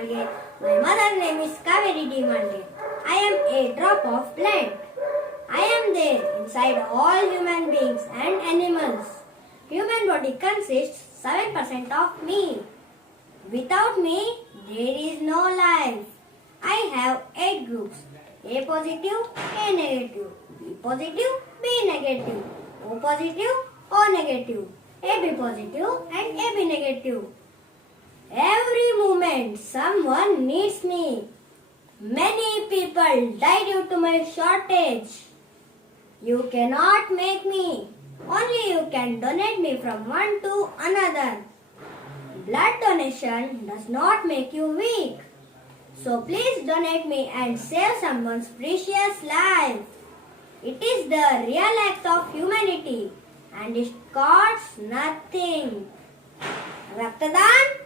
Malge. My mother name is Kaveri Kannada. I am a drop of blood. I am there inside all human beings and animals. Human body consists 7% of me. Without me, there is no life. I have 8 groups. A positive, A negative. B positive, B negative. O positive, O negative. AB positive and AB negative. Every moment someone needs me. Many people die due to my shortage. You cannot make me. Only you can donate me from one to another. Blood donation does not make you weak. So please donate me and save someone's precious life. It is the real act of humanity and it costs nothing. रक्तदान